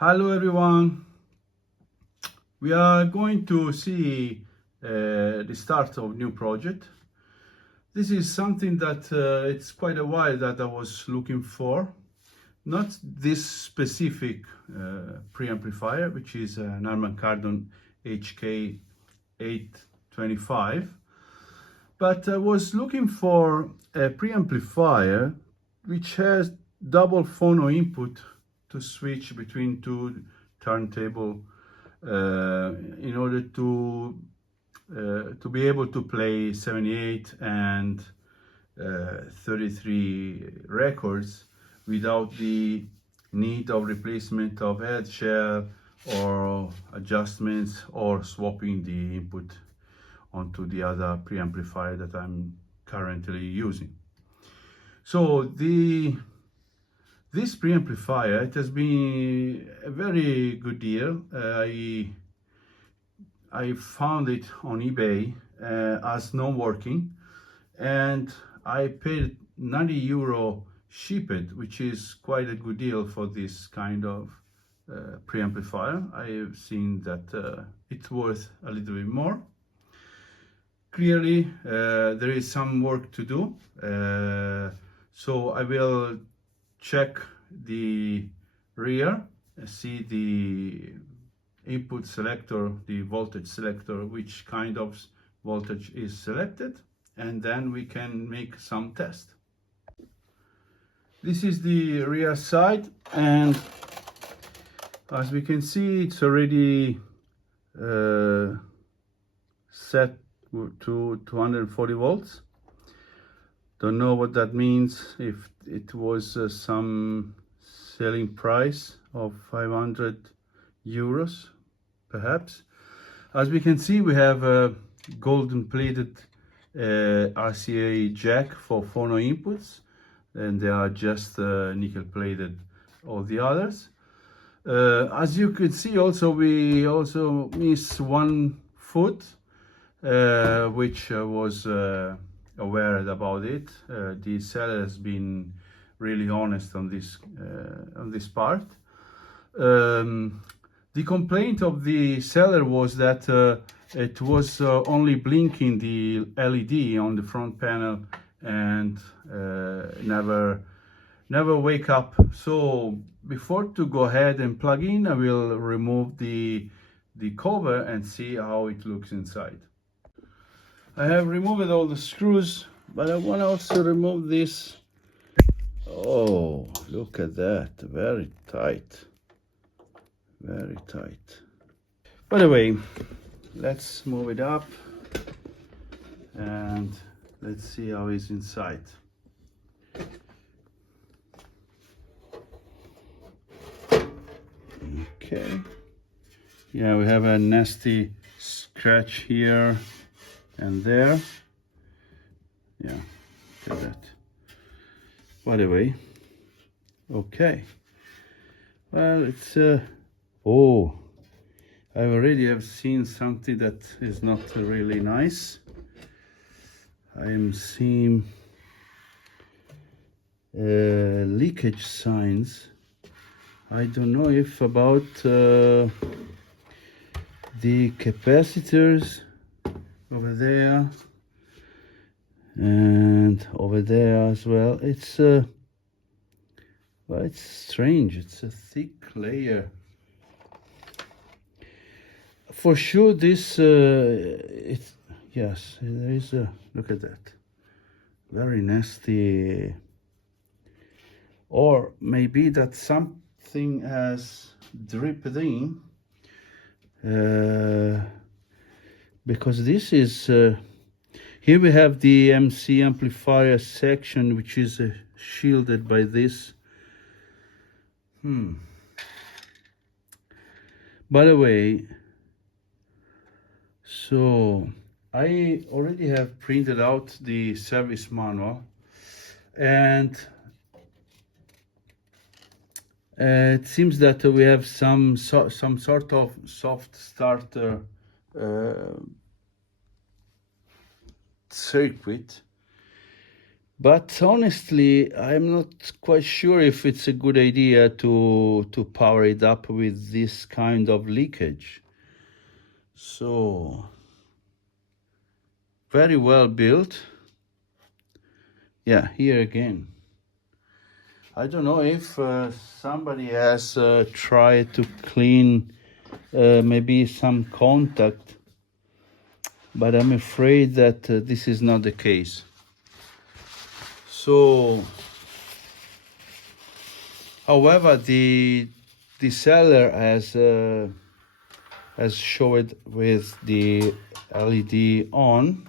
Hello everyone, we are going to see the start of new project. This is something that it's quite a while that I was looking for. Not this specific preamplifier, which is an Harman Kardon HK 825, but I was looking for a preamplifier which has double phono input to switch between two turntable in order to be able to play 78 and 33 records without the need of replacement of head shell or adjustments or swapping the input onto the other preamplifier that I'm currently using. So this preamplifier, it has been a very good deal. I found it on eBay as non-working, and I paid €90 shipped, which is quite a good deal for this kind of preamplifier. I've seen that it's worth a little bit more. Clearly, there is some work to do, so I will check the rear, see the input selector, the voltage selector, which kind of voltage is selected, and then we can make some test. This is the rear side, and as we can see, it's already set to 240 volts. Don't know what that means, if it was some selling price of €500 perhaps. As we can see, we have a golden plated RCA jack for phono inputs, and they are just nickel plated all the others. As you can see, also we also miss one foot, which was aware about it. The seller has been really honest on this part. The complaint of the seller was that it was only blinking the LED on the front panel and never wake up. So before to go ahead and plug in, I will remove the cover and see how it looks inside. I have removed all the screws, but I want to also remove this. Oh, look at that, very tight, very tight. By the way, let's move it up and let's see how it's inside. Okay, yeah, we have a nasty scratch here and there. Yeah, look at that. By the way, okay, well, it's oh, I already have seen something that is not really nice. I am seeing leakage signs. I don't know if about the capacitors over there and over there as well. It's well, it's strange. It's a thick layer. For sure, this it's, yes, there is a, look at that, very nasty. Or maybe that something has dripped in, because this is here we have the MC amplifier section, which is shielded by this. By the way, so I already have printed out the service manual, and it seems that we have some sort of soft starter circuit But honestly, I'm not quite sure if it's a good idea to power it up with this kind of leakage. So, very well built. Yeah, here again. I don't know if somebody has tried to clean maybe some contact, but I'm afraid that this is not the case. So, however, the seller has showed with the LED on.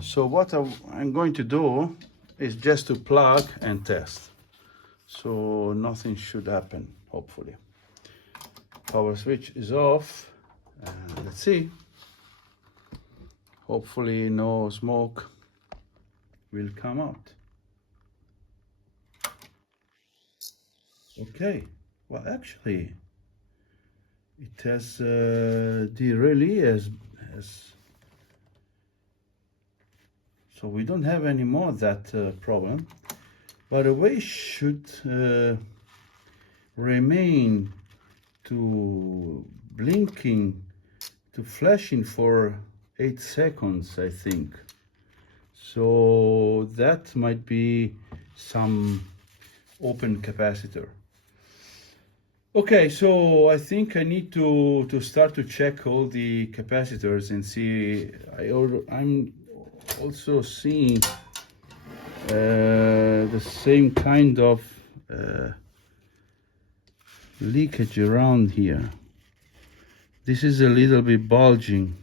So what I'm going to do is just to plug and test. So nothing should happen, hopefully. Power switch is off. Let's see. Hopefully no smoke will come out. Okay, well actually it has the relay as so we don't have any more that problem. By the way, should remain to blinking, to flashing for 8 seconds, I think. So that might be some open capacitor. Okay, so I think I need to start to check all the capacitors and see. I'm also seeing the same kind of leakage around here. This is a little bit bulging.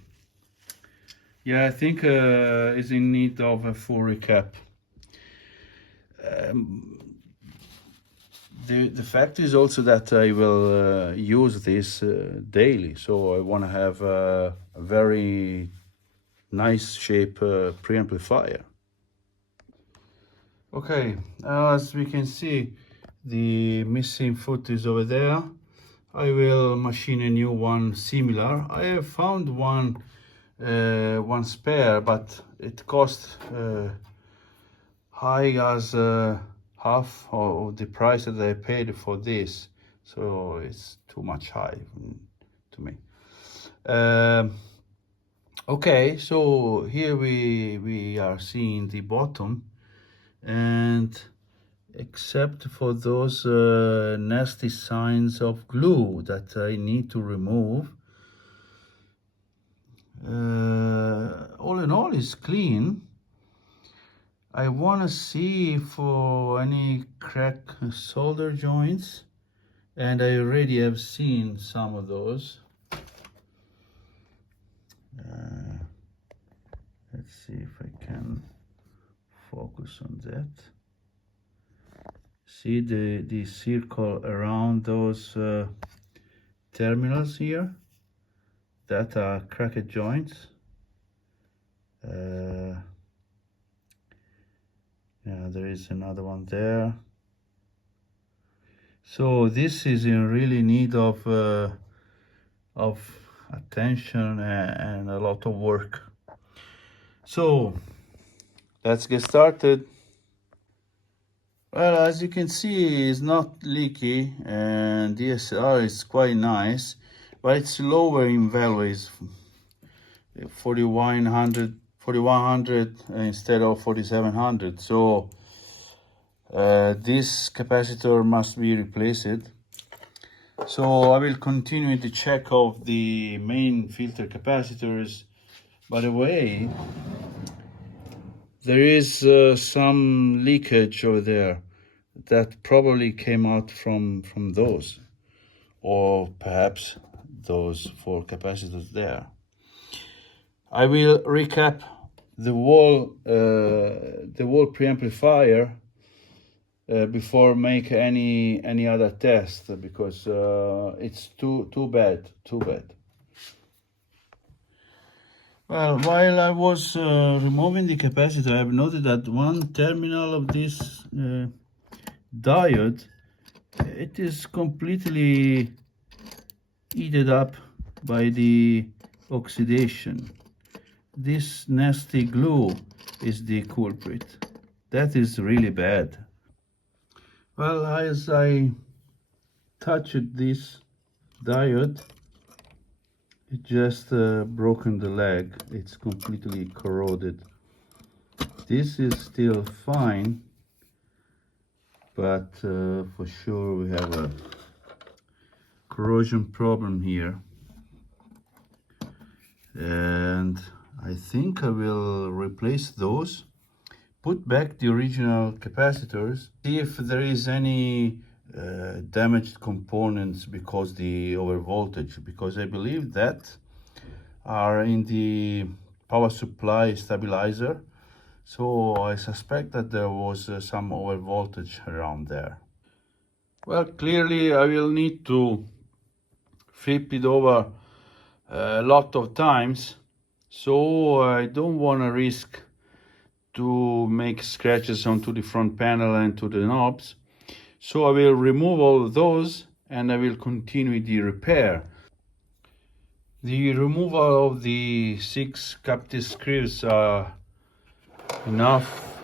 Yeah, I think is in need of a full recap. The fact is also that I will use this daily, so I want to have a very nice shape preamplifier. Okay, as we can see, the missing foot is over there. I will machine a new one similar. I have found one spare, but it cost high as half of the price that I paid for this, so it's too much high to me. Okay, so here we are seeing the bottom, and except for those nasty signs of glue that I need to remove, all in all is clean. I want to see for any crack solder joints, and I already have seen some of those. Let's see if I can focus on that. See the circle around those terminals here that are cracked joints. Yeah, there is another one there. So this is in really need of attention and a lot of work. So let's get started. Well, as you can see, it's not leaky, and DSR is quite nice, but it's lower in values, 4100 instead of 4700. So this capacitor must be replaced. So I will continue the check of the main filter capacitors. By the way, there is some leakage over there that probably came out from those, or perhaps those 4 capacitors there. I will recap the wall preamplifier before make any other test, because it's too bad. Well, while I was removing the capacitor, I've noted that one terminal of this diode, it is completely eaten up by the oxidation. This nasty glue is the culprit. That is really bad. Well, as I touched this diode, it just broken the leg. It's completely corroded. This is still fine, but for sure we have a corrosion problem here. And I think I will replace those, put back the original capacitors, see if there is any damaged components because the over voltage, because I believe that are in the power supply stabilizer. So I suspect that there was some over voltage around there. Well, clearly I will need to flip it over a lot of times, so I don't want to risk to make scratches onto the front panel and to the knobs. So I will remove all of those and I will continue the repair. The removal of the 6 captive screws are enough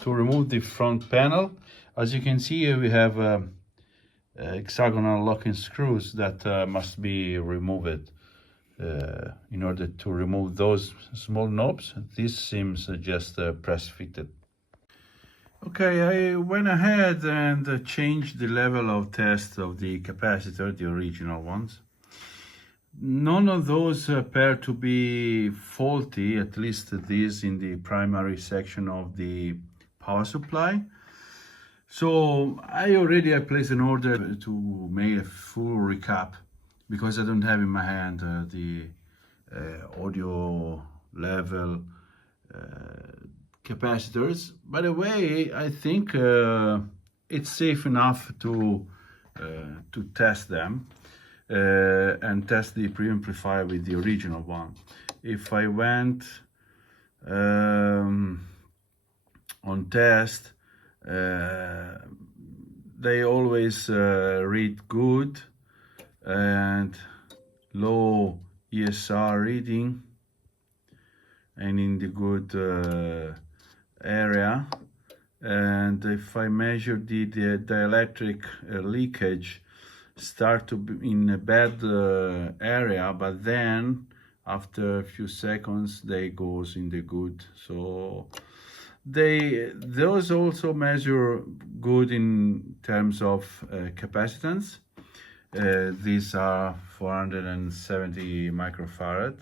to remove the front panel. As you can see here we have hexagonal locking screws that must be removed. In order to remove those small knobs, this seems just press fitted. Okay, I went ahead and changed the level of test of the capacitor, the original ones. None of those appear to be faulty, at least this in the primary section of the power supply. So I placed an order to make a full recap, because I don't have in my hand the audio level capacitors. By the way, I think it's safe enough to test them and test the preamplifier with the original one. If I went on test, they always read good and low ESR reading and in the good area. And if I measure the dielectric leakage, start to be in a bad area, but then after a few seconds they goes in the good. So those also measure good in terms of capacitance. These are 470 microfarad.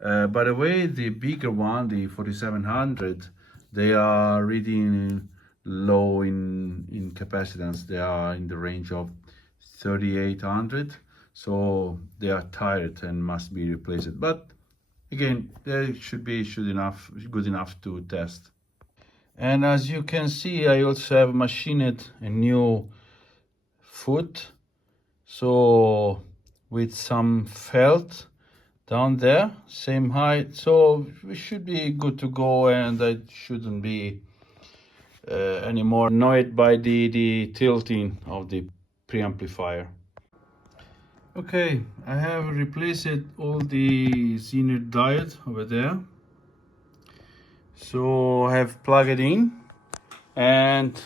By the way, the bigger one, the 4700, they are reading low in capacitance. They are in the range of 3800, so they are tired and must be replaced. But again, they should be good enough to test. And as you can see, I also have machined a new foot, so with some felt down there, same height, so we should be good to go, and I shouldn't be anymore annoyed by the tilting of the preamplifier. Okay, I have replaced all the Zener diode over there. So I have plugged it in, and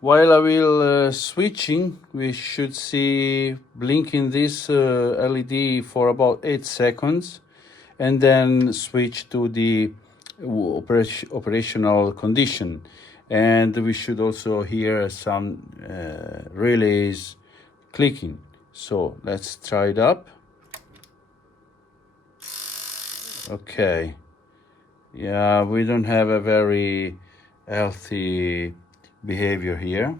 while I will switching, we should see blinking this LED for about 8 seconds, and then switch to the operational condition. And we should also hear some relays clicking. So let's try it up. Okay. Yeah, we don't have a very healthy behavior here.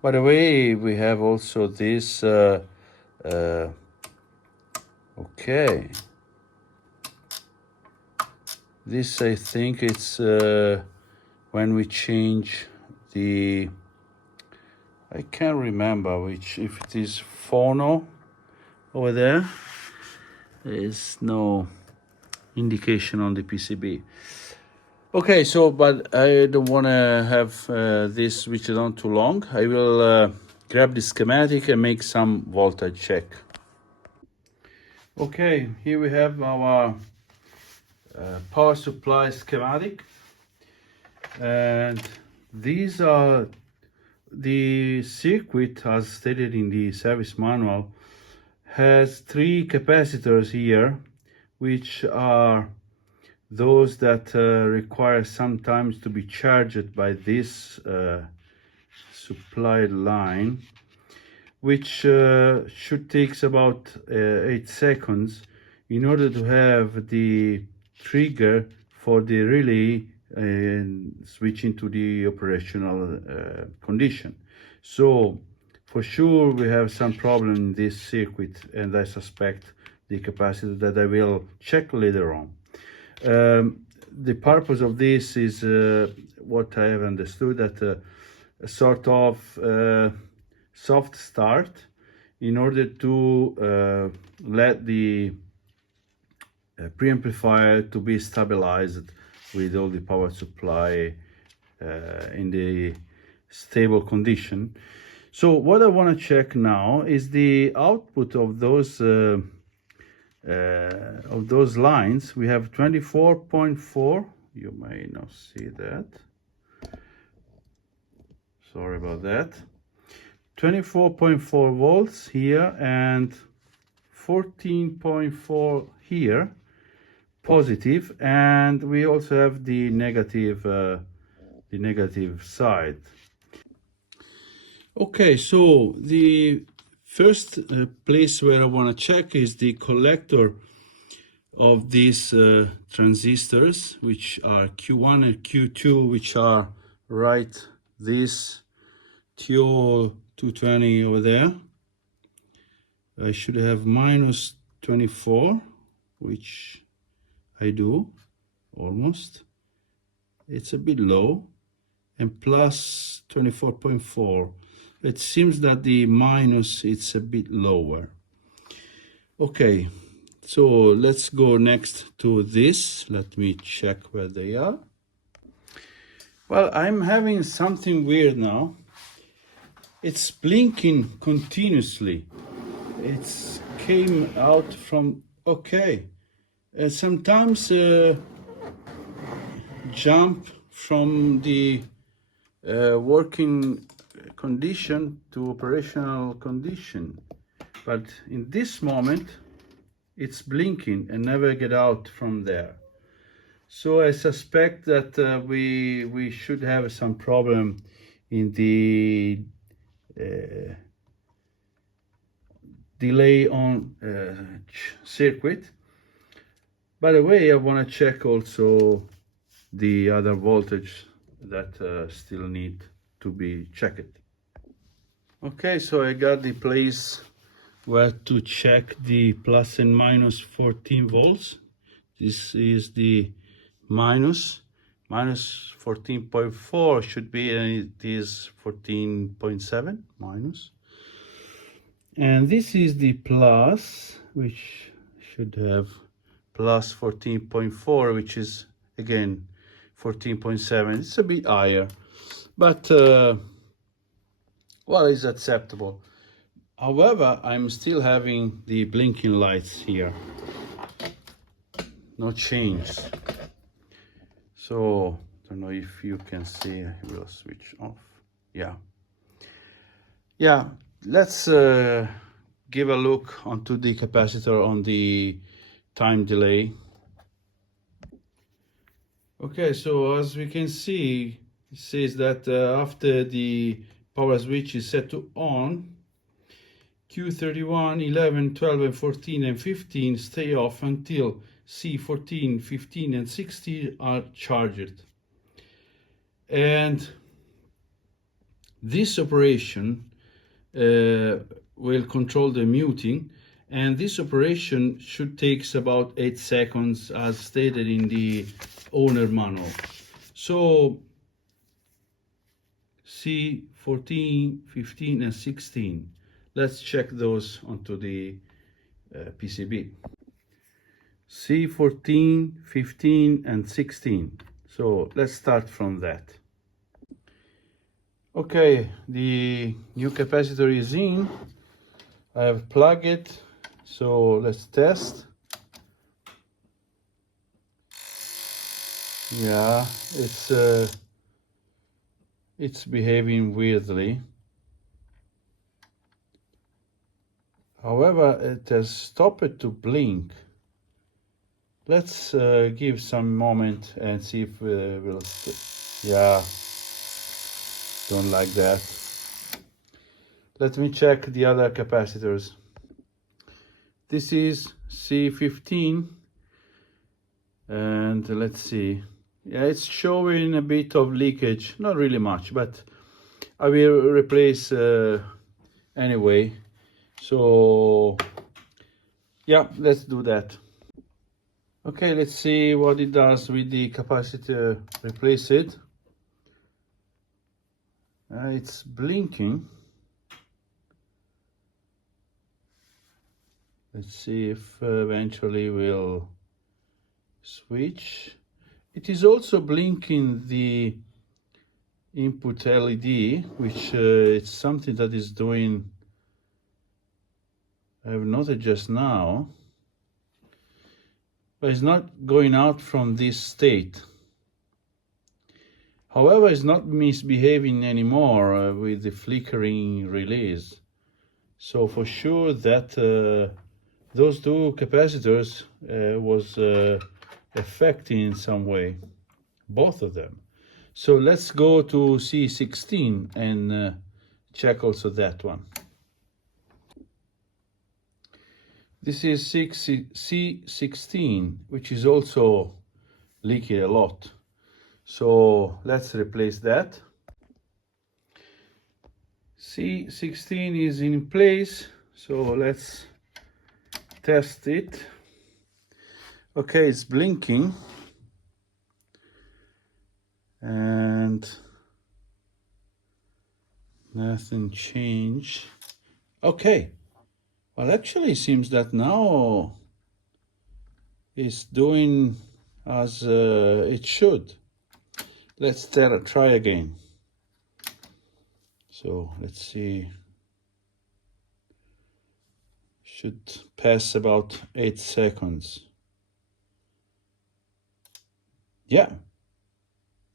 By the way, we have also this okay, this I think it's when we change the, I can't remember which, if it is Phono over there. There is no indication on the PCB. Okay, so but I don't want to have this switched on too long. I will grab the schematic and make some voltage check. Okay, here we have our power supply schematic. And these are the circuit, as stated in the service manual, has 3 capacitors here, which are those that require sometimes to be charged by this supplied line, which should take about 8 seconds in order to have the trigger for the relay and switch into the operational condition. So for sure we have some problem in this circuit, and I suspect the capacitor that I will check later on. The purpose of this is what I have understood, that a sort of soft start in order to let the preamplifier to be stabilized with all the power supply in the stable condition. So what I want to check now is the output of those lines. We have 24.4. You may not see that. Sorry about that. 24.4 volts here and 14.4 here, positive, and we also have the negative side. Okay, so the first place where I want to check is the collector of these transistors, which are Q1 and Q2, which are right this TO220 over there. I should have minus 24, which I do almost. It's a bit low, and plus 24.4. It seems that the minus it's a bit lower. Okay, so let's go next to this. Let me check where they are. Well, I'm having something weird now. It's blinking continuously. It's came out from, okay. Sometimes jump from the working condition to operational condition, but in this moment it's blinking and never get out from there. So I suspect that we should have some problem in the delay on circuit. By the way, I want to check also the other voltage that still need to be checked. Okay, so I got the place where to check the plus and minus 14 volts. This is the minus 14.4 should be, and it is 14.7 minus. And this is the plus, which should have plus 14.4, which is again 14.7. It's a bit higher, but well, it's acceptable. However, I'm still having the blinking lights here. No change. So I don't know if you can see. I will switch off. Yeah. Let's give a look onto the capacitor on the time delay. Okay, so as we can see, it says that after the power switch is set to on, Q31, 11, 12, and 14 and 15 stay off until C14, 15, and 16 are charged. And this operation will control the muting, and this operation should take about 8 seconds as stated in the owner manual. So C14, 15, and 16. Let's check those onto the PCB. C14, 15, and 16. So let's start from that. Okay, the new capacitor is in. I have plugged it, so let's test. Yeah, it's it's behaving weirdly. However, it has stopped to blink. Let's give some moment and see if we'll. Yeah, don't like that. Let me check the other capacitors. This is C15, and let's see. Yeah, it's showing a bit of leakage, not really much, but I will replace anyway. So yeah, let's do that. Okay, let's see what it does with the capacitor. Replace it. It's blinking. Let's see if eventually we'll switch. It is also blinking the input LED, which it's something that is doing, I have noted just now, but it's not going out from this state. However, it's not misbehaving anymore with the flickering release. So for sure that those two capacitors was affecting in some way, both of them. So let's go to C16 and check also that one. This is C16, which is also leaking a lot. So let's replace that. C16 is in place, so let's test it. Okay, it's blinking. And nothing changed. Okay, well, actually it seems that now it's doing as it should. Let's try again. So let's see. Should pass about 8 seconds. Yeah,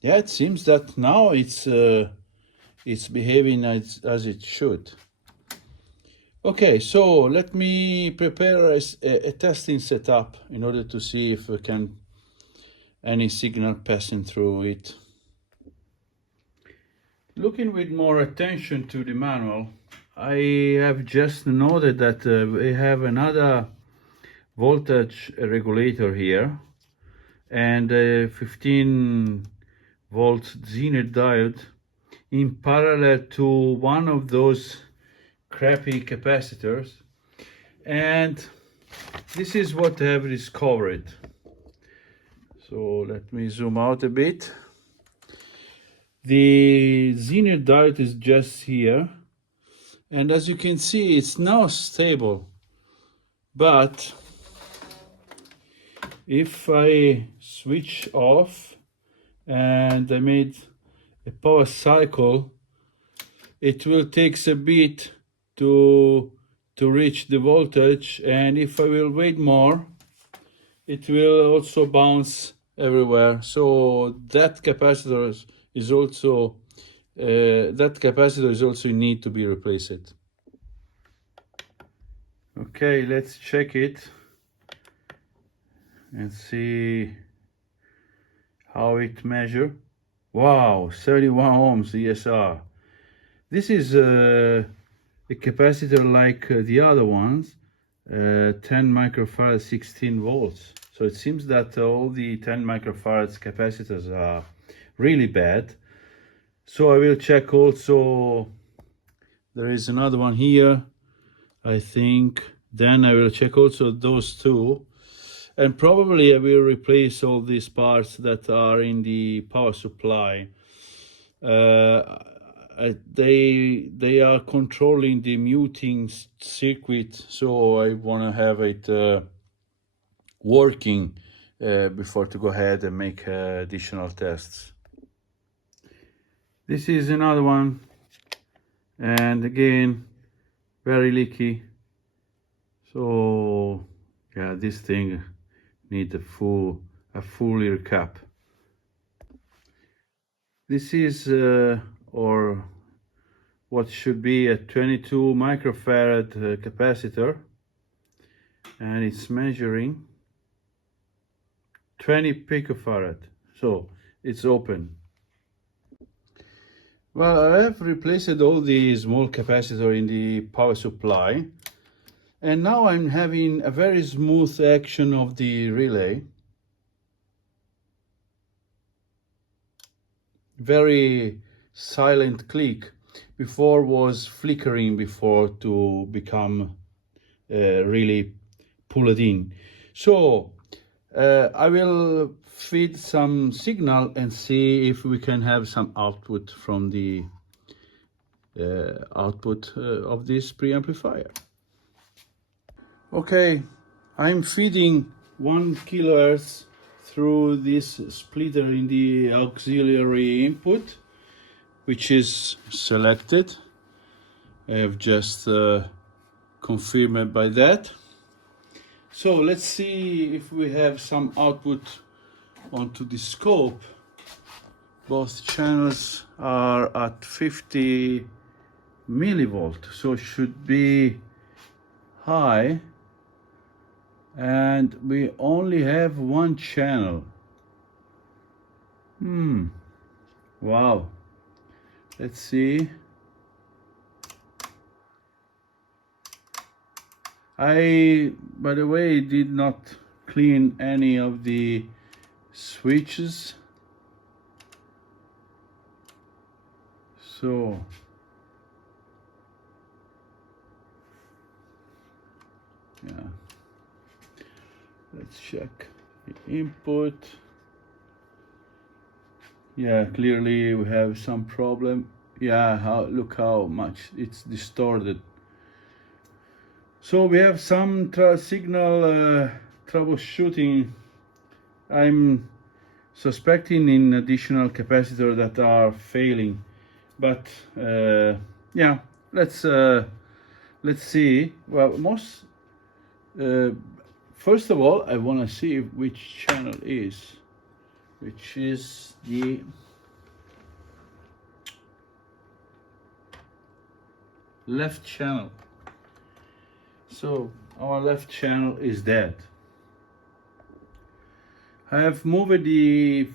it seems that now it's behaving as it should. Okay, so let me prepare a testing setup in order to see if we can any signal passing through it. Looking with more attention to the manual, I have just noted that we have another voltage regulator here and a 15 volt Zener diode in parallel to one of those crappy capacitors, and this is what I have discovered. So let me zoom out a bit. The Zener diode is just here, and as you can see it's now stable, but if I switch off and I made a power cycle, it will take a bit to reach the voltage, and if I will wait more, it will also bounce everywhere. So that capacitor is also need to be replaced. Okay, let's check it and see how it measures. Wow, 31 ohms ESR. This is a capacitor like the other ones, 10 microfarad, 16 volts. So it seems that all the 10 microfarads capacitors are really bad. So I will check also, there is another one here, I think. Then I will check also those two. And probably I will replace all these parts that are in the power supply. They are controlling the muting circuit, so I want to have it working before to go ahead and make additional tests. This is another one, and again very leaky. So yeah, this thing needs a full ear cap. This is or what should be a 22 microfarad capacitor, and it's measuring 20 picofarad, so it's open. Well, I have replaced all the small capacitor in the power supply, and now I'm having a very smooth action of the relay. Very silent click. Before was flickering before to become really pulled in. So I will feed some signal and see if we can have some output from the output of this preamplifier. Okay, I'm feeding 1 kilohertz through this splitter in the auxiliary input, which is selected. I have just confirmed by that. So let's see if we have some output onto the scope. Both channels are at 50 millivolt, so should be high, and we only have one channel. Wow. Let's see. I, by the way, did not clean any of the switches, so yeah, let's check the input. Yeah, clearly we have some problem. Yeah, look how much it's distorted. So we have some signal troubleshooting. I'm suspecting in additional capacitor that are failing, but yeah, let's see. Well, first of all, I want to see which channel is, which is the left channel. So our left channel is dead. I have moved the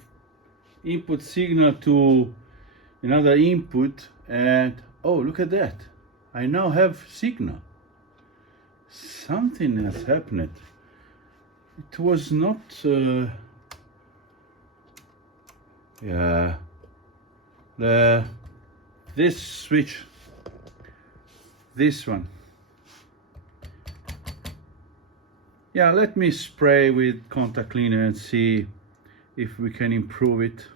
input signal to another input, and oh, look at that. I now have signal. Something has happened. It was not yeah, this switch, this one. Yeah, let me spray with contact cleaner and see if we can improve it.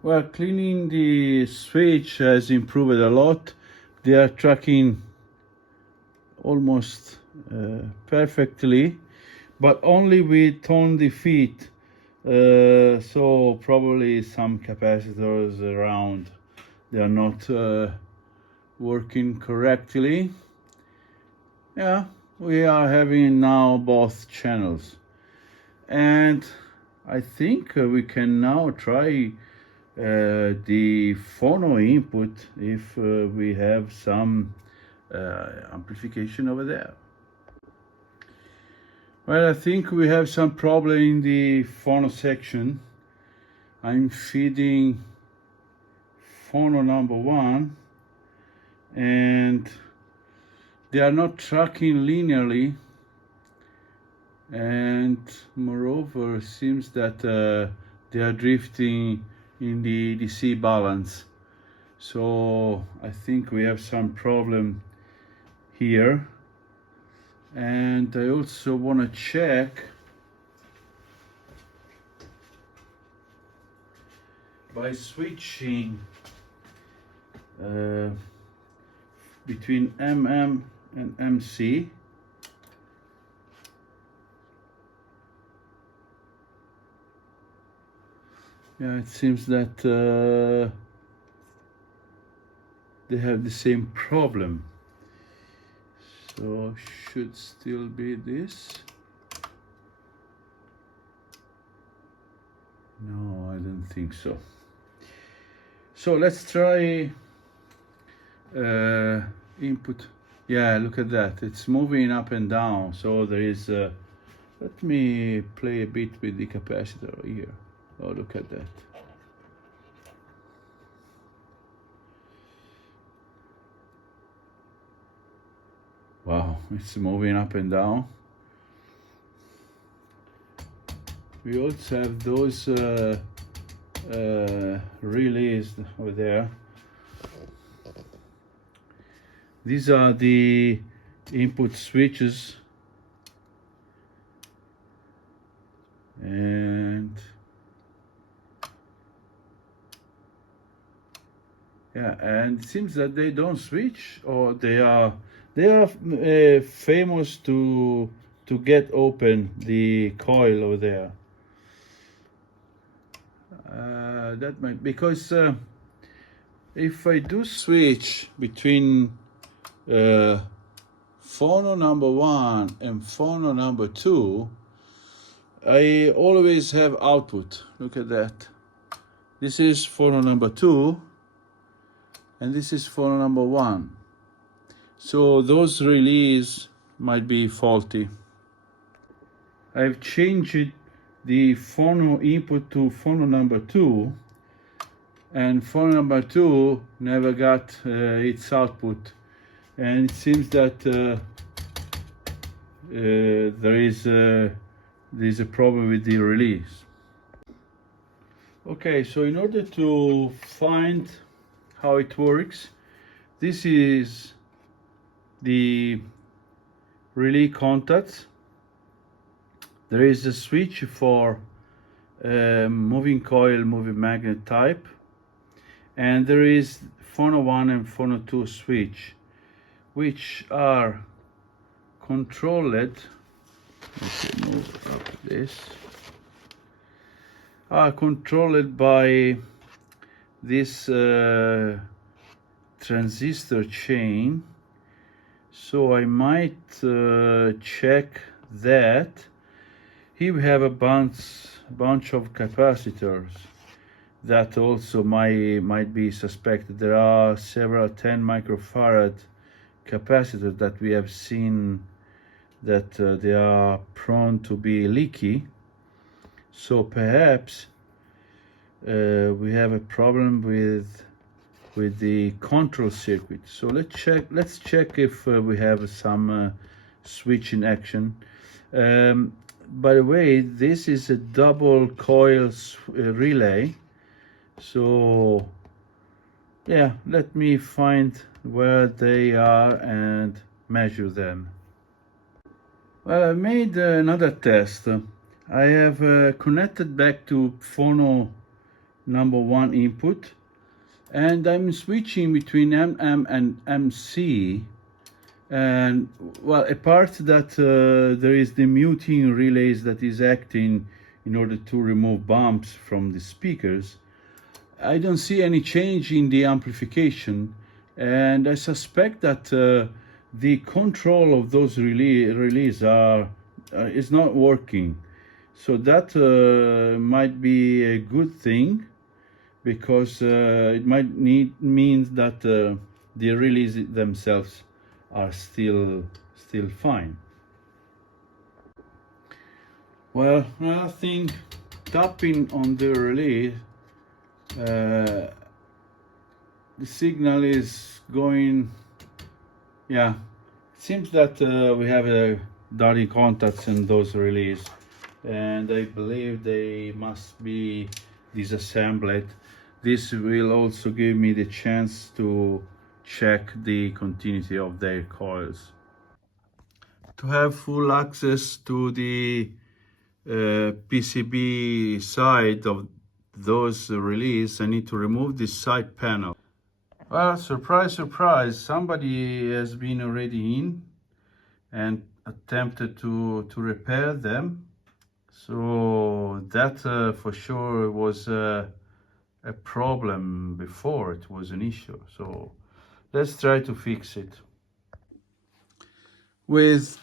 Well, cleaning the switch has improved a lot. They are tracking almost perfectly, but only with on the feet. So probably some capacitors around, they are not working correctly. Yeah, we are having now both channels, and I think we can now try the phono input if we have some amplification over there. Well, I think we have some problem in the phono section. I'm feeding phono number 1, and they are not tracking linearly, and moreover seems that they are drifting in the DC balance. So I think we have some problem here, and I also want to check by switching between MM and MC. Yeah, it seems that they have the same problem. So should still be this. No, I don't think so. So let's try input. Yeah, look at that. It's moving up and down. So there is let me play a bit with the capacitor here. Oh, look at that. Wow, it's moving up and down. We also have those relays over there. These are the input switches, and yeah, and it seems that they don't switch, or they are famous to get open the coil over there. That might, because if I do switch between phono number 1 and phono number 2, I always have output. Look at that. This is phono number 2 and this is phono number 1. So those relays might be faulty. I've changed the phono input to phono number 2, and phono number 2 never got its output, and it seems that there's a problem with the release. Okay, so in order to find how it works, this is the relay contacts. There is a switch for moving coil, moving magnet type, and there is phono 1 and phono 2 switch, which are controlled. Let me move up this. Are controlled by this transistor chain. So I might check that. Here we have a bunch of capacitors that also might be suspected. There are several 10 microfarad capacitors that we have seen that they are prone to be leaky. So perhaps we have a problem with the control circuit. So let's check if we have some switch in action. By the way, this is a double coil relay. So yeah, let me find where they are and measure them. Well, I made another test. I have connected back to phono number 1 input, and I'm switching between MM and MC. And well, apart that there is the muting relays that is acting in order to remove bumps from the speakers, I don't see any change in the amplification, and I suspect that the control of those relays is not working. So that might be a good thing, because it might mean that the relays themselves are still fine. Well, another thing, tapping on the relay, the signal is going, yeah, it seems that we have dirty contacts in those relays, and I believe they must be disassembled. This will also give me the chance to check the continuity of their coils. To have full access to the PCB side of those relays, I need to remove this side panel. Well, surprise, surprise, somebody has been already in and attempted to repair them. So that for sure was a problem before it was an issue. So let's try to fix it. With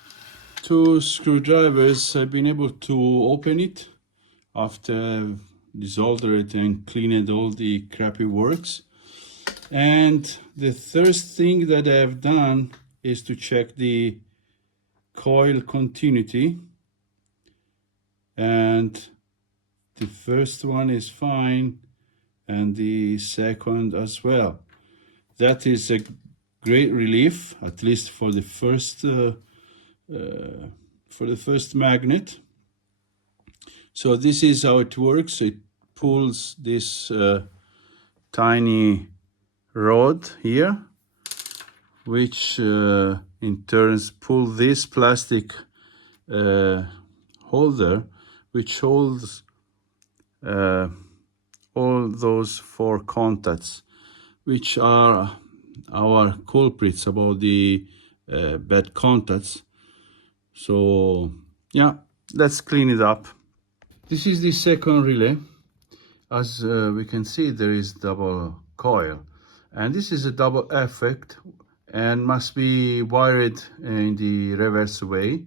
2 screwdrivers, I've been able to open it after desoldered it and cleaned all the crappy works. And the first thing that I've done is to check the coil continuity, and the first one is fine and the second as well. That is a great relief, at least for the first magnet. So this is how it works. It pulls this tiny rod here, which in turns pull this plastic holder, which holds all those 4 contacts, which are our culprits about the bad contacts. So yeah, let's clean it up. This is the second relay. As we can see, there is double coil, and this is a double effect and must be wired in the reverse way.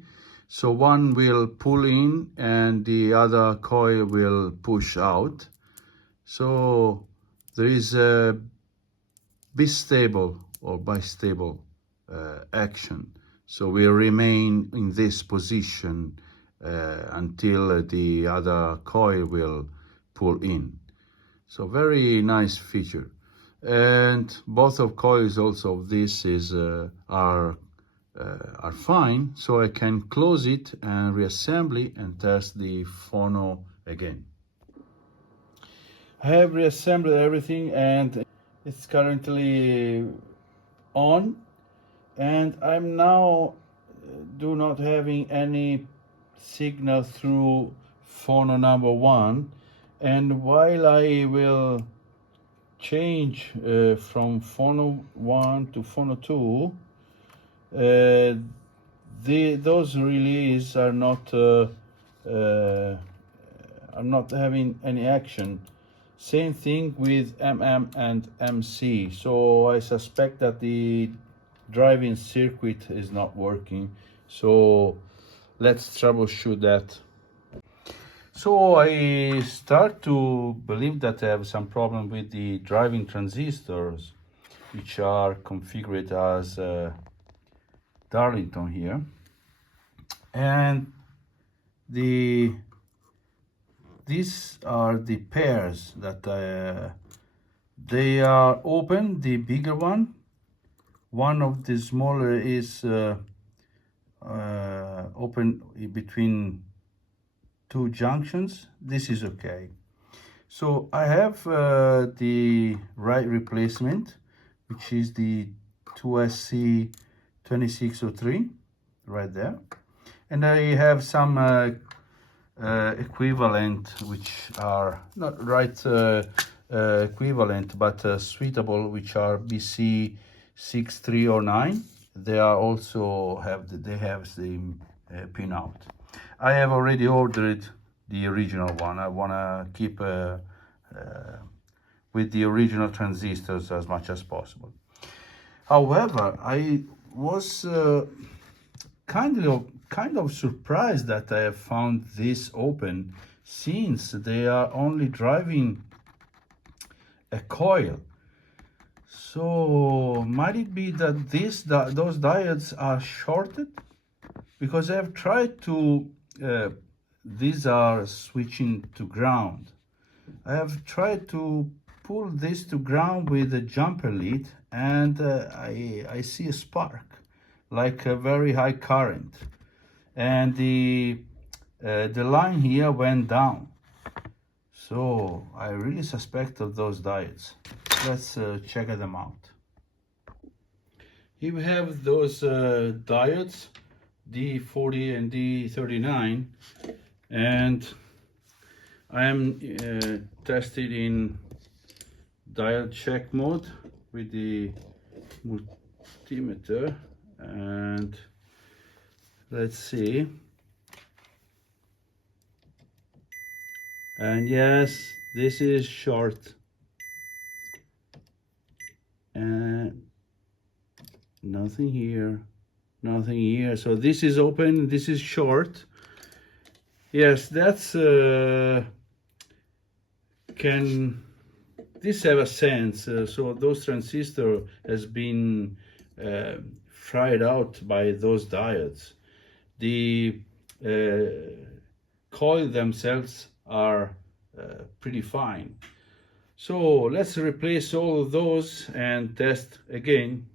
So one will pull in and the other coil will push out. So there is a bistable or bistable action. So we remain in this position until the other coil will pull in. So very nice feature. And both of coils also of this are fine, so I can close it and reassemble it and test the phono again. I have reassembled everything and it's currently on, and I'm now do not having any signal through phono number 1, and while I will change from phono 1 to phono 2, those relays are not having any action. Same thing with MM and MC. So I suspect that the driving circuit is not working. So let's troubleshoot that. So I start to believe that I have some problem with the driving transistors, which are configured as Darlington here, and these are the pairs that they are open. The bigger one of the smaller is open between 2 junctions. This is okay. So I have the right replacement, which is the 2SC 2603 right there, and I have some equivalent, which are not right equivalent but suitable, which are BC 6309. They are also have the same pin out. I have already ordered the original one. I want to keep with the original transistors as much as possible. However, I was kind of surprised that I have found this open, since they are only driving a coil. So might it be that those diodes are shorted? Because I have tried to these are switching to ground. I have tried to pull this to ground with a jumper lead, and I see a spark, like a very high current, and the line here went down. So I really suspect of those diodes. Let's check them out. Here we have those diodes, D40 and D39, and I am tested in diode check mode with the multimeter, and let's see. And yes, this is short, and nothing here, nothing here. So this is open, this is short. Yes, that's can this have a sense? So those transistor has been fried out by those diodes. The coil themselves are pretty fine. So let's replace all of those and test again.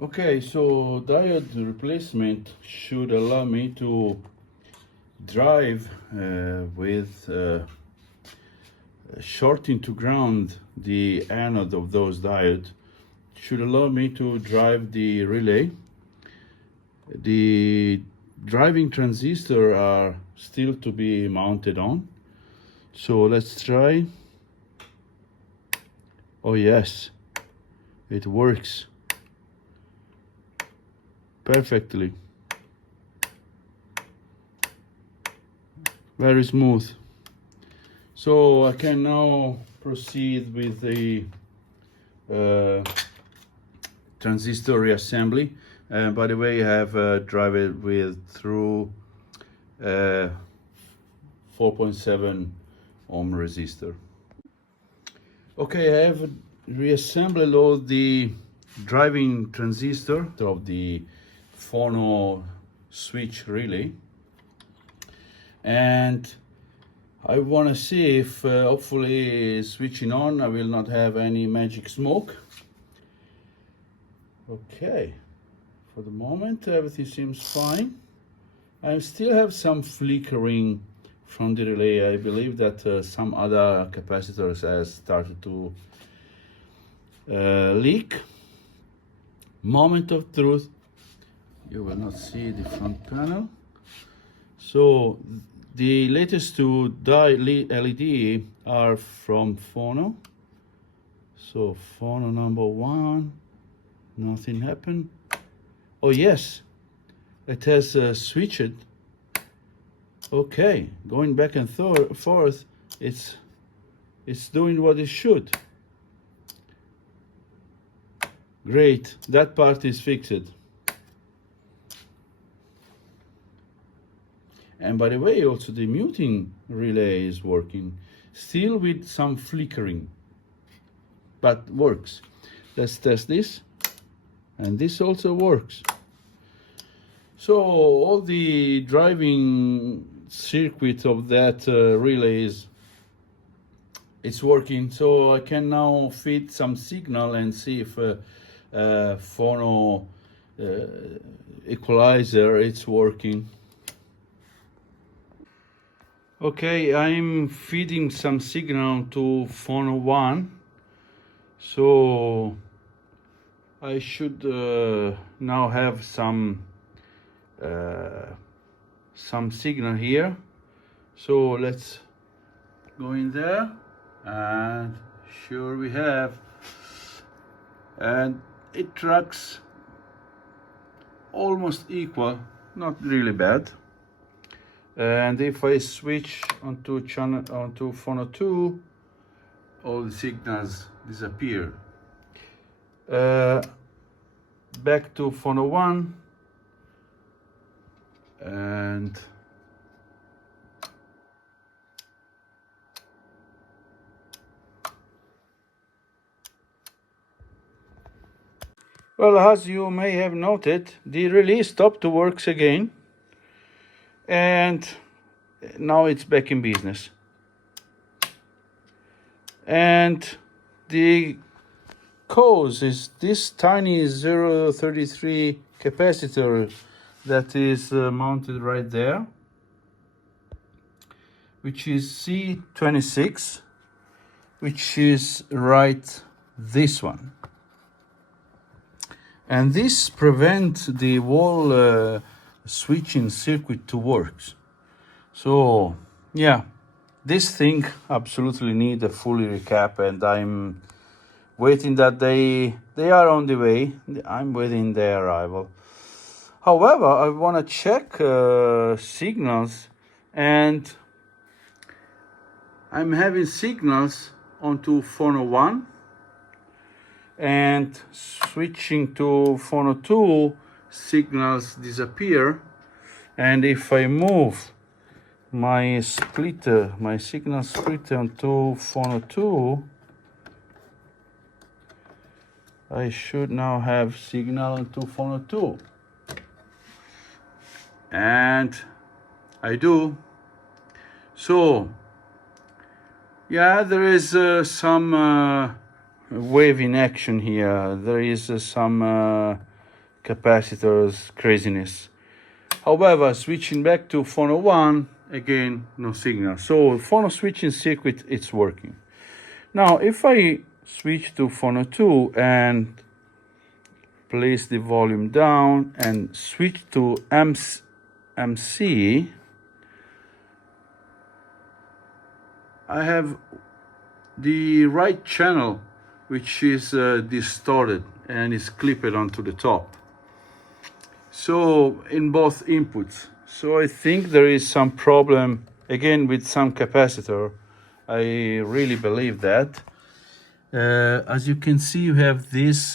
Okay, so diode replacement should allow me to drive with shorting to ground the anode of those diodes. Should allow me to drive the relay. The driving transistor are still to be mounted on. So let's try. Oh yes, it works perfectly. Very smooth. So I can now proceed with the transistor reassembly. By the way, I have drive it with through 4.7 ohm resistor. Okay, I have reassembled all the driving transistor of the Phono switch relay, and I want to see if hopefully switching on I will not have any magic smoke. Okay, for the moment everything seems fine. I still have some flickering from the relay. I believe that some other capacitors has started to leak. Moment of truth. You will not see the front panel. So the latest two LED are from Phono. So Phono number 1, nothing happened. Oh yes, it has switched. Okay, going back and forth, it's doing what it should. Great, that part is fixed. And by the way, also the muting relay is working, still with some flickering, but works. Let's test this, and this also works. So all the driving circuit of that relay it's working. So I can now feed some signal and see if Phono equalizer it's working. Okay, I'm feeding some signal to Phono 1, so I should now have some signal here. So let's go in there, and sure we have, and it tracks almost equal, not really bad. And if I switch onto Phono 2, all the signals disappear. Back to Phono 1, and well, as you may have noted, the relay stopped to work again, and now it's back in business. And the cause is this tiny 0.33 capacitor that is mounted right there, which is C26, which is right this one. And this prevents the whole switching circuit to work. So yeah, this thing absolutely need a fully recap, and I'm waiting that they are on the way. I'm waiting their arrival. However, I want to check signals, and I'm having signals onto Phono 1, and switching to Phono 2, signals disappear. And if I move my splitter, my signal splitter onto Phono 2, I should now have signal onto Phono 2. And I do. So, yeah, there is some wave in action here. There is some capacitors craziness. However, switching back to Phono 1, again, no signal. So Phono switching circuit, it's working. Now, if I switch to Phono 2 and place the volume down and switch to MC, I have the right channel, which is distorted and is clipped onto the top. So in both inputs. So I think there is some problem again with some capacitor. I really believe that. As you can see, you have this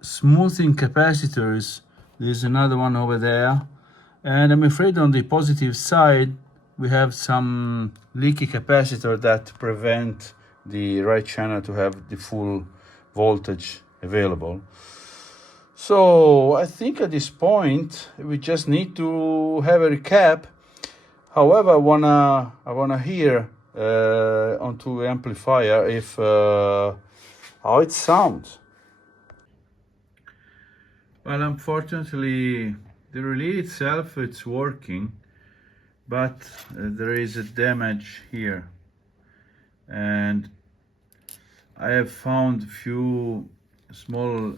smoothing capacitors. There's another one over there. And I'm afraid on the positive side, we have some leaky capacitor that prevent the right channel to have the full voltage available. So I think at this point we just need to have a recap. However, I wanna hear onto amplifier if how it sounds. Well, unfortunately, the relay itself it's working, but there is a damage here, and I have found a few small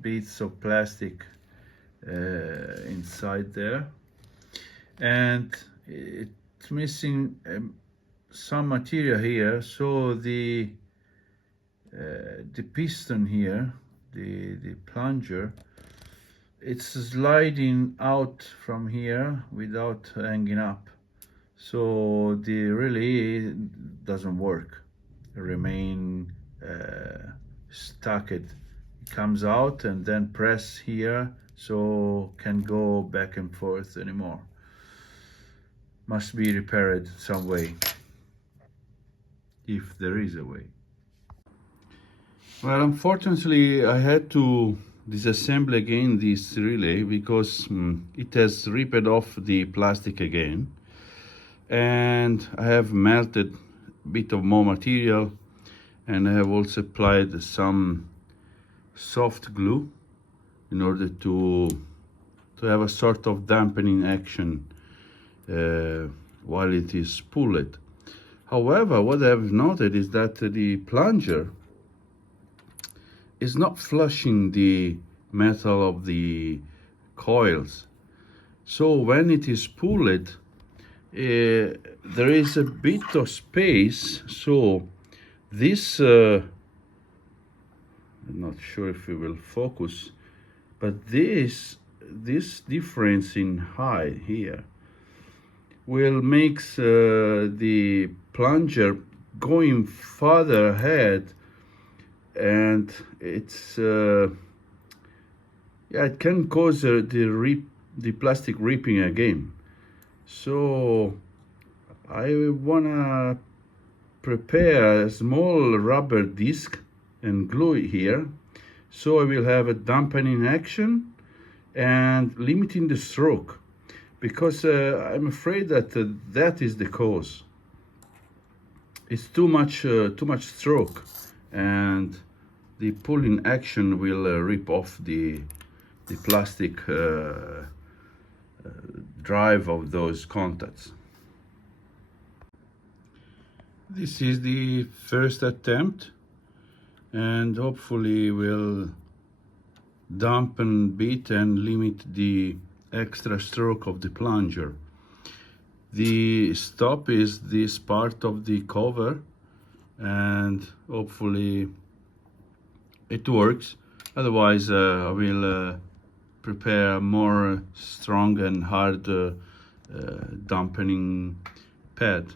bits of plastic inside there, and it's missing some material here. So the piston here, the plunger, it's sliding out from here without hanging up. So the relay doesn't work. It remain stuck. It comes out and then press here, so can go back and forth anymore. Must be repaired some way, if there is a way. Well, unfortunately, I had to disassemble again this relay because it has ripped off the plastic again, and I have melted a bit of more material, and I have also applied some soft glue in order to have a sort of dampening action while it is pulled. However, what I have noted is that the plunger is not flushing the metal of the coils. So when it is pulled, there is a bit of space. So this, I'm not sure if it will focus, but this difference in height here will make the plunger going further ahead, and it's it can cause the plastic ripping again. So I wanna prepare a small rubber disc and glue it here, so I will have a dampening action and limiting the stroke, because I'm afraid that that is the cause. It's too much stroke, and the pulling action will rip off the plastic drive of those contacts. This is the first attempt, and hopefully will dampen a bit and limit the extra stroke of the plunger. The stop is this part of the cover, and hopefully it works. Otherwise I will prepare more strong and hard dampening pad.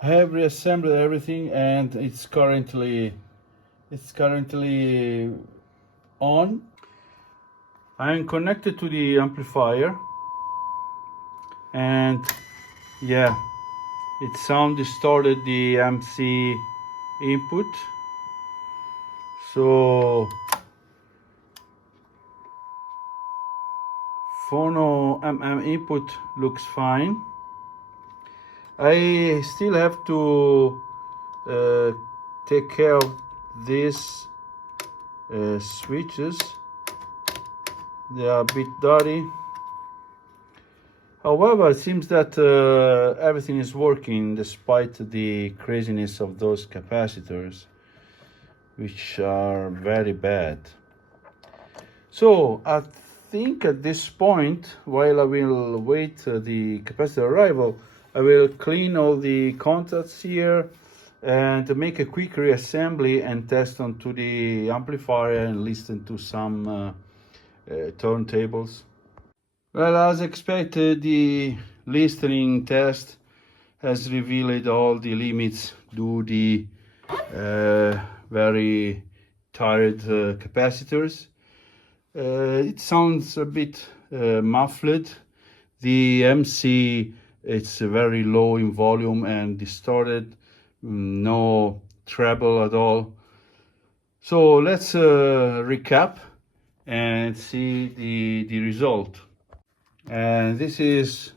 I have reassembled everything, and it's currently on. I am connected to the amplifier, and yeah, it sound distorted the MC input. So Phono input looks fine. I still have to take care of these switches. They are a bit dirty. However, it seems that everything is working despite the craziness of those capacitors, which are very bad. So I think at this point, while I will wait the capacitor arrival, I will clean all the contacts here and make a quick reassembly and test onto the amplifier and listen to some turntables. Well, as expected, the listening test has revealed all the limits due to the very tired capacitors. It sounds a bit muffled. The MC, it's very low in volume and distorted, no treble at all. So let's recap and see the result. And this is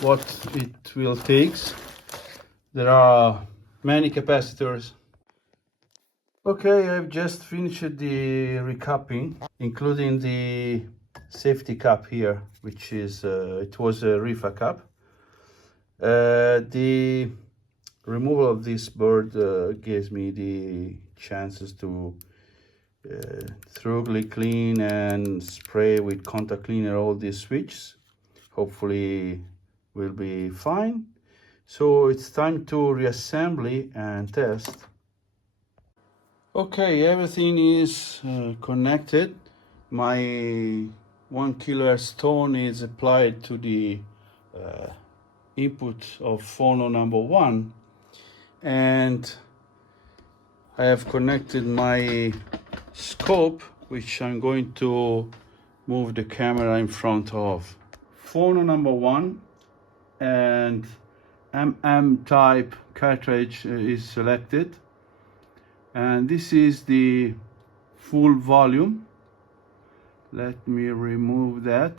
what it will take. There are many capacitors. Okay, I've just finished the recapping, including the safety cap here, which is it was a Rifa cap. The removal of this bird gives me the chances to thoroughly clean and spray with contact cleaner all these switches. Hopefully will be fine. So it's time to reassembly and test. Okay, everything is connected. My 1 kHz tone is applied to the input of Phono number 1, and I have connected my scope, which I'm going to move the camera in front of. Phono number 1 and type cartridge is selected, and this is the full volume. Let me remove that.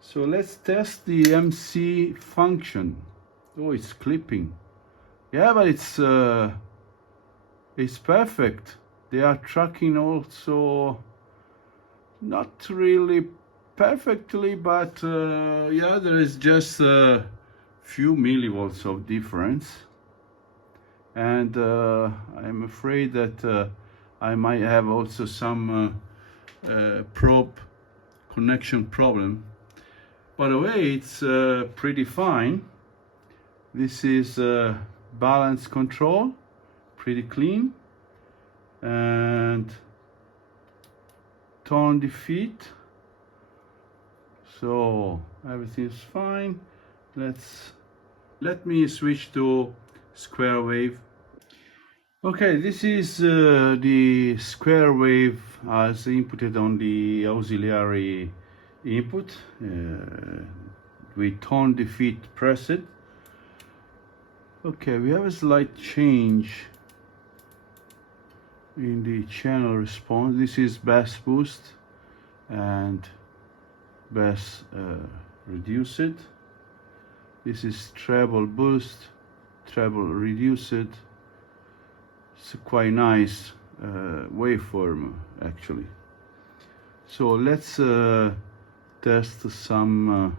So let's test the MC function. Oh, it's clipping. Yeah, but it's perfect. They are tracking also not really perfectly, but yeah, there is just a few millivolts of difference, and I'm afraid that I might have also some probe connection problem. By the way, it's pretty fine. This is balance control, pretty clean, and tone defeat. So everything is fine. Let me switch to square wave. Okay, this is the square wave as inputted on the auxiliary input with tone defeat preset. Okay, we have a slight change in the channel response. This is bass boost and bass reduced. This is treble boost, treble reduced. It's a quite nice waveform actually. So let's test some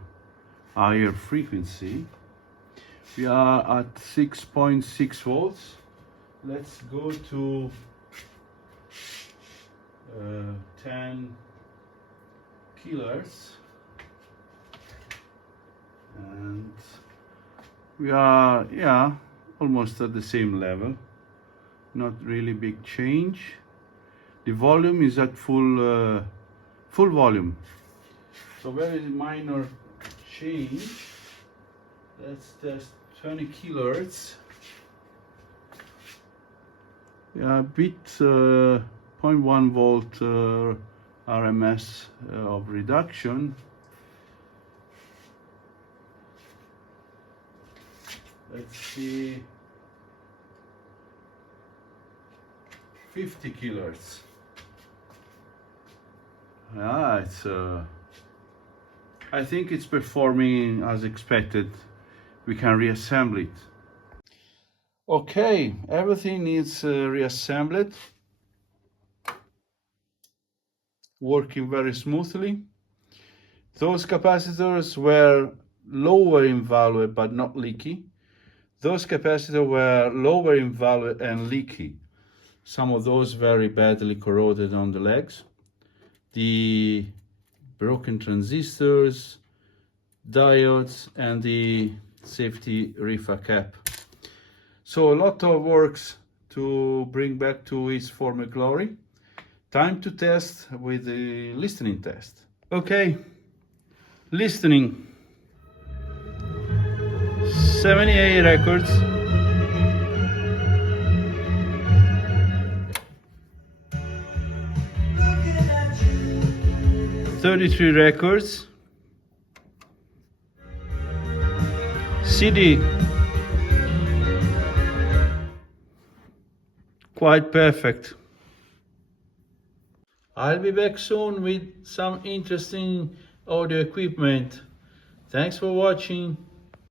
higher frequency. We are at 6.6 volts. Let's go to 10 kilohertz, and we are, yeah, almost at the same level. Not really big change. The volume is at full volume, so very minor change. Let's test 20 kilohertz. Yeah, a bit 0.1 volt RMS of reduction. Let's see, 50 kilohertz. It's I think it's performing as expected. We can reassemble it. Okay, everything needs reassembled. Working very smoothly. Those capacitors were lower in value but not leaky. Those capacitors were lower in value and leaky. Some of those very badly corroded on the legs. The broken transistors, diodes, and the safety RIFA cap. So a lot of works to bring back to its former glory. Time to test with the listening test. Okay, listening. 78 records. $33 records. CD. Quite perfect. I'll be back soon with some interesting audio equipment. Thanks for watching.